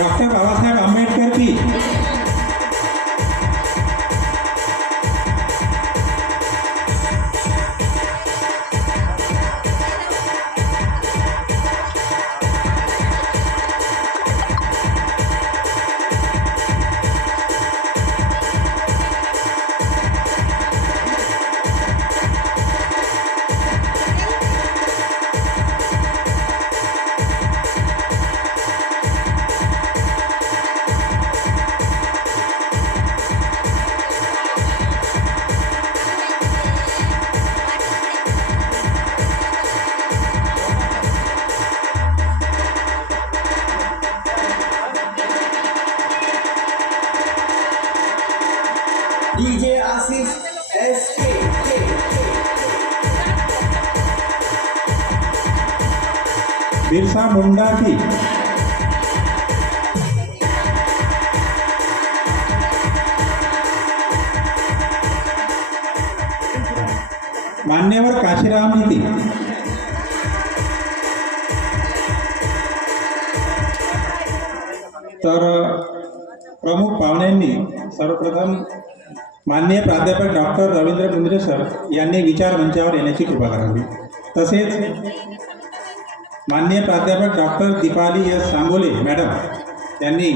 Doctor Babasaheb Ambedkar की DJ Asif SK Birsa Munda की मान्यवर काशीराम जी की तर प्रमुख पाहुण्यांनी सर्वप्रथम माननीय प्राध्यापक डॉक्टर रवींद्र मुंद्रे सर यांनी विचार मंचावर येण्याची कृपा करावी। तसेच माननीय प्राध्यापक doctor Deepali S Sangole madam यांनी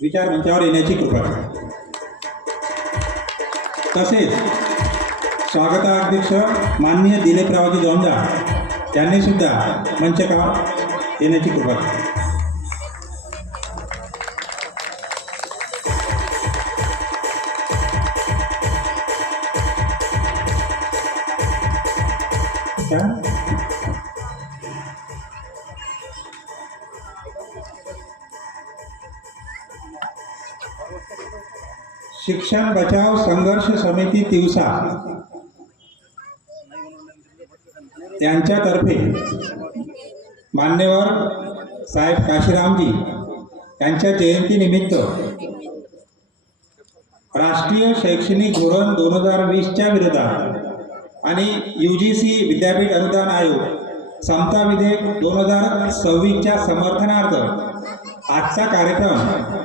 विचार मंचावर येण्याची कृपा करावी। तसेच स्वागताध्यक्ष माननीय दिलीपरावजी जोंदा यांनी सुद्धा मंचकावर येण्याची कृपा करावी। शिक्षण बचाव संघर्ष समिती तिवसा यांच्यातर्फे मान्यवर साहेब काशीरामजी यांच्या जयंतीनिमित्त राष्ट्रीय शैक्षणिक धोरण 2020च्या विरोधात आणि UGC विद्यापीठ अनुदान आयोग समता विधेयक 2026च्या समर्थनार्थ आजचा कार्यक्रम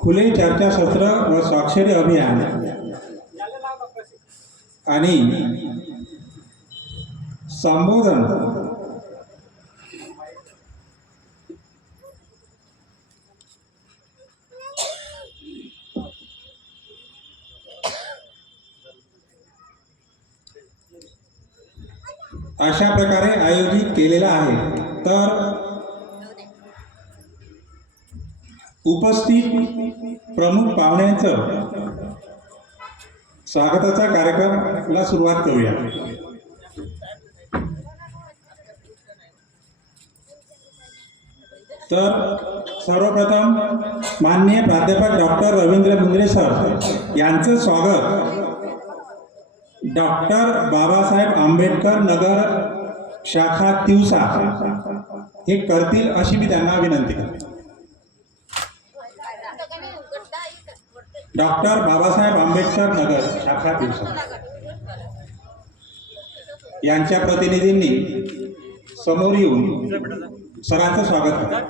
खुले चर्चासत्र व स्वाक्षरी अभियान आणि संबोधन अशा प्रकारे आयोजित केलेला आहे। तर उपस्थित प्रमुख पाहुण्यांचं स्वागताचा कार्यक्रमाला सुरुवात करूया। तर सर्वप्रथम माननीय प्राध्यापक डॉक्टर रवींद्र मुंद्रे सर यांचं स्वागत डॉक्टर बाबासाहेब आंबेडकर नगर शाखा तिवसा हे करतील अशी मी त्यांना विनंती करतो। डॉक्टर बाबासाहेब आंबेडकर नगर शाखा तिवसा यांच्या प्रतिनिधींनी समोर येऊन सरांचं स्वागत करा।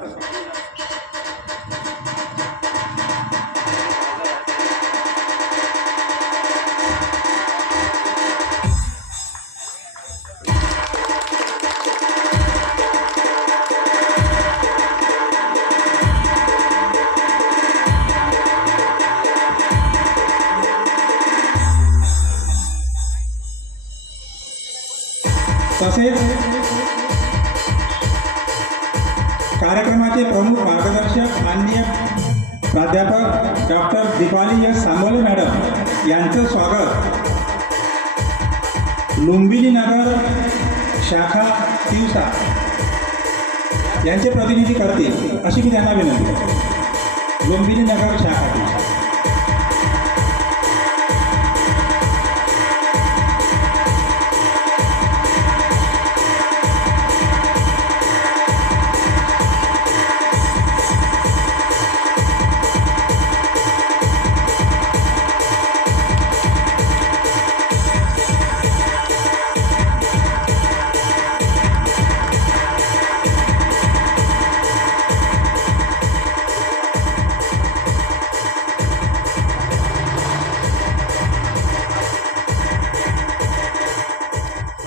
तसेच कार्यक्रमाचे प्रमुख मार्गदर्शक माननीय प्राध्यापक doctor Deepali S Sangole madam यांचं स्वागत लुंबिनी नगर शाखा तिवसा यांचे प्रतिनिधी करतील अशी मी त्यांना विनंती करतो। लुंबिनी नगर शाखा तिवसा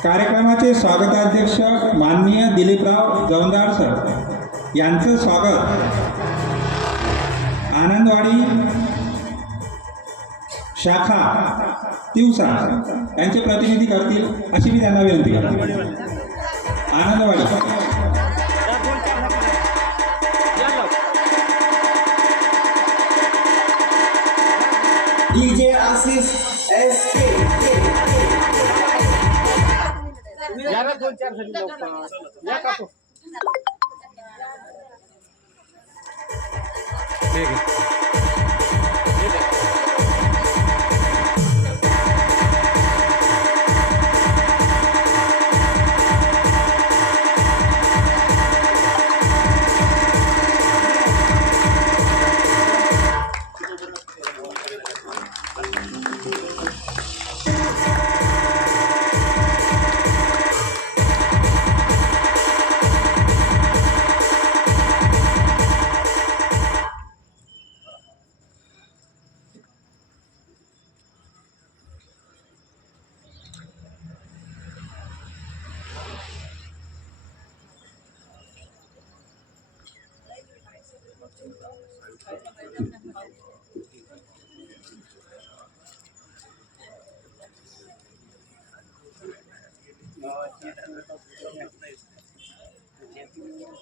कार्यक्रमाचे स्वागताध्यक्ष माननीय दिलीपराव जवंदार सर यांचं स्वागत आनंदवाडी शाखा तिवसा यांचे प्रतिनिधी करतील अशी मी त्यांना विनंती करतो. Anandwadi DJ Asif SK. याला 2-4 जण लोक या काकू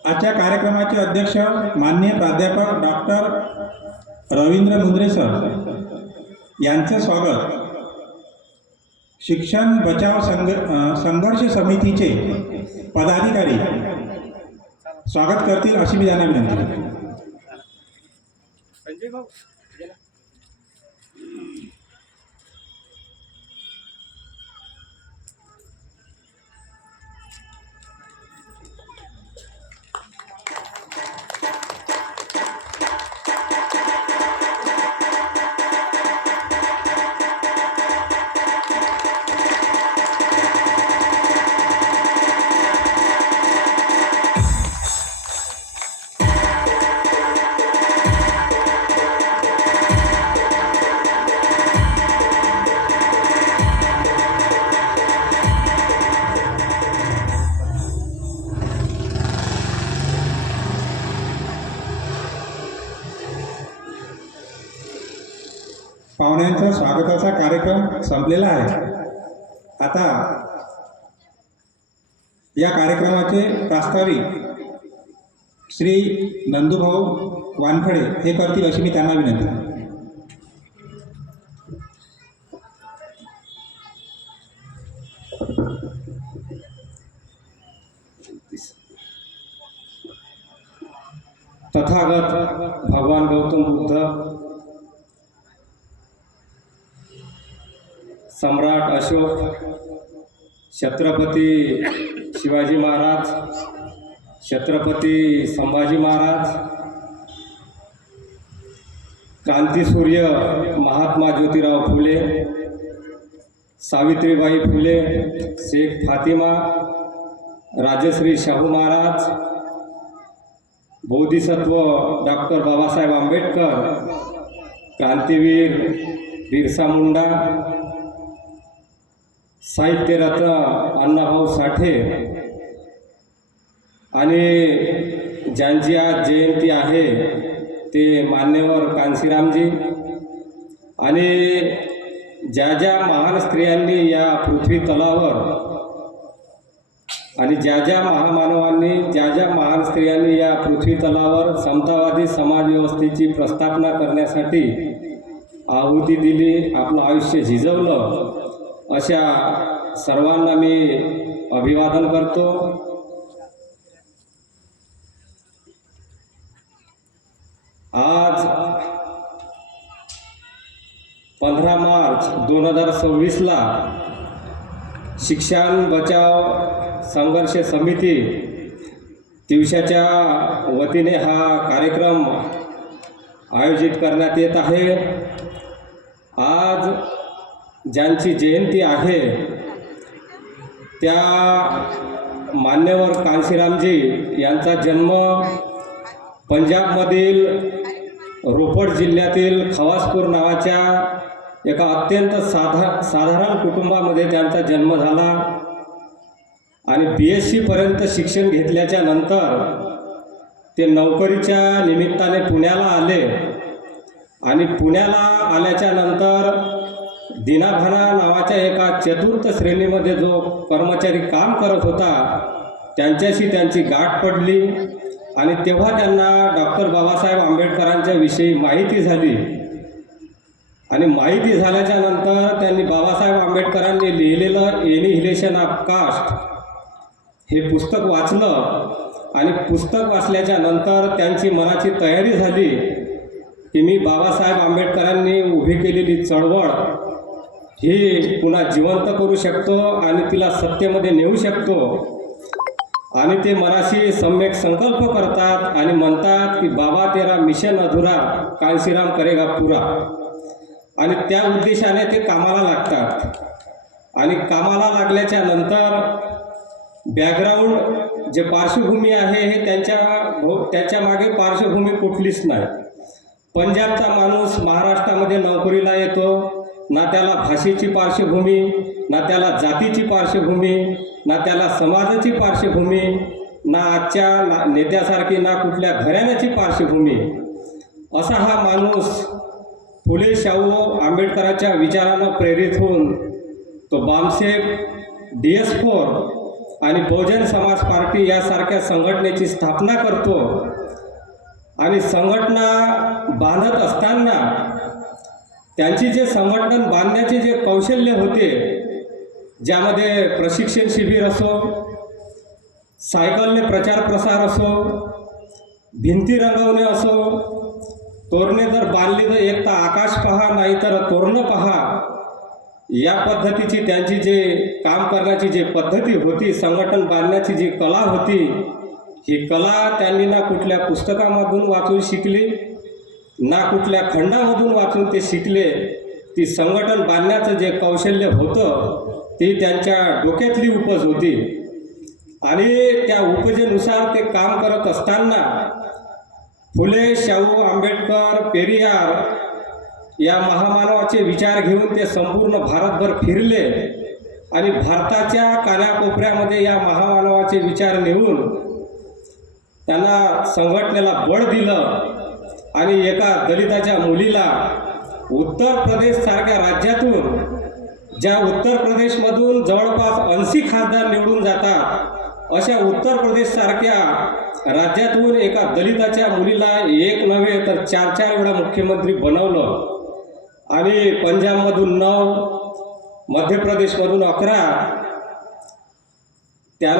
आजच्या कार्यक्रमाचे अध्यक्ष माननीय प्राध्यापक डॉक्टर रवींद्र मुंद्रे सर यांचं स्वागत शिक्षण बचाव संघर्ष समितीचे पदाधिकारी स्वागत करतील अशी मी त्यांना विनंती करतो. संजय भाऊ पाहुण्यांचा स्वागताचा कार्यक्रम संपलेला आहे. आता या कार्यक्रमाचे प्रास्ताविक श्री नंदूभाऊ वानखडे हे करतील अशी मी त्यांना विनंती करतो. तथागत भगवान गौतम बुद्ध, सम्राट अशोक, छत्रपती शिवाजी महाराज, छत्रपती संभाजी महाराज, क्रांतीसूर्य महात्मा ज्योतिराव फुले, सावित्रीबाई फुले, शेख फातिमा, राजश्री शाहू महाराज, बोधिसत्व डॉक्टर बाबासाहेब आंबेडकर, क्रांतीवीर बिरसा मुंडा, साहित्यरत्न अण्णाभाऊ साठे आणि ज्यांची आज जयंती आहे ते मान्यवर कांशीरामजी आणि ज्या ज्या महान स्त्रियांनी या पृथ्वी तलावर आणि ज्या महान स्त्रियांनी या पृथ्वी तलावर समतावादी समाज व्यवस्थेची प्रस्थापना करण्यासाठी आहुती दिली, आपलं आयुष्य झिजवलं, अशा सर्वांना मी अभिवादन करतो. आज 15 मार्च 2026ला शिक्षण बचाव संघर्ष समिती तिवसाच्या वतीने हा कार्यक्रम आयोजित करण्यात येत आहे. आज ज्यांची जयंती आहे त्या मान्यवर कांशीरामजी यांचा जन्म पंजाबमधील रोपड जिल्ह्यातील खवासपूर नावाच्या एका अत्यंत साधारण कुटुंबामध्ये त्यांचा जन्म झाला. आणि BSc पर्यंत शिक्षण घेतल्याच्या नंतर ते नोकरीच्या निमित्ताने पुण्याला आले आणि पुण्याला आल्याच्या नंतर दिनाभाना नावाच्या एका चतुर्थ श्रेणीमध्ये जो कर्मचारी काम करत होता त्यांच्याशी त्यांची गाठ पडली आणि तेव्हा त्यांना डॉक्टर बाबासाहेब आंबेडकरांच्या विषयी माहिती झाली आणि माहिती झाल्याच्या नंतर त्यांनी बाबासाहेब आंबेडकरांनी लिहिलेलं एनिहिलेशन ऑफ कास्ट हे पुस्तक वाचलं आणि पुस्तक वाचल्याच्या नंतर त्यांची मनाची तयारी झाली की मी बाबासाहेब आंबेडकरांनी उभी केलेली चळवळ ही पुन्हा जिवंत करू शकतो आणि तिला सत्तेमध्ये नेऊ शकतो. आणि ते मनाशी सम्यक संकल्प करतात आणि म्हणतात की बाबा तेरा मिशन अधुरा कांशीराम करेगा पुरा. आणि त्या उद्देशाने ते कामाला लागतात आणि कामाला लागल्याच्या नंतर बॅकग्राऊंड जे पार्श्वभूमी आहे हे त्याच्या मागे पार्श्वभूमी कुठलीच नाही. पंजाबचा माणूस महाराष्ट्रामध्ये नोकरीला येतो, ना त्याला भाषेची पार्श्वभूमी, ना त्याला जातीची पार्श्वभूमी, ना त्याला समाजाची पार्श्वभूमी, ना आजच्या नेत्यासारखी ना कुठल्या घराण्याची पार्श्वभूमी. असा हा माणूस फुले शाहू आंबेडकरांच्या विचारानं प्रेरित होऊन तो बामसेफ, DS4 आणि बहुजन समाज पार्टी यासारख्या संघटनेची स्थापना करतो. आणि संघटना बांधत असताना त्यांची जे संघटन बांधण्याचे जे कौशल्य होते, ज्यामध्ये प्रशिक्षण शिबिर असो, सायकलने प्रचार प्रसार असो, भिंती रंगवणे असो, तोरणे जर बांधली तर एक तर आकाश पहा नाही तर तोरणं पहा, या पद्धतीची त्यांची जे काम करण्याची जी पद्धती होती, संघटन बांधण्याची जी कला होती, ही कला त्यांनी ना कुठल्या पुस्तकामधून वाचून शिकली, ना कुठल्या खंडामधून वाचून ते शिकले. ती संघटन बांधण्याचं जे कौशल्य होतं ती त्यांच्या डोक्यातली उपज होती. आणि त्या उपजेनुसार ते काम करत असताना फुले शाहू आंबेडकर पेरियार या महामानवाचे विचार घेऊन ते संपूर्ण भारतभर फिरले आणि भारताच्या कानाकोपऱ्यामध्ये या महामानवाचे विचार नेऊन त्यांना संघटनेला बळ दिलं. आणि एका दलिताच्या मुलीला उत्तर प्रदेशसारख्या राज्यातून, ज्या उत्तर प्रदेशमधून जवळपास 80 खासदार निवडून जातात, अशा उत्तर प्रदेशसारख्या राज्यातून एका दलिताच्या मुलीला एक नव्हे तर 4 वेळा मुख्यमंत्री बनवलं. आणि पंजाबमधून 9, मध्य प्रदेशमधून 11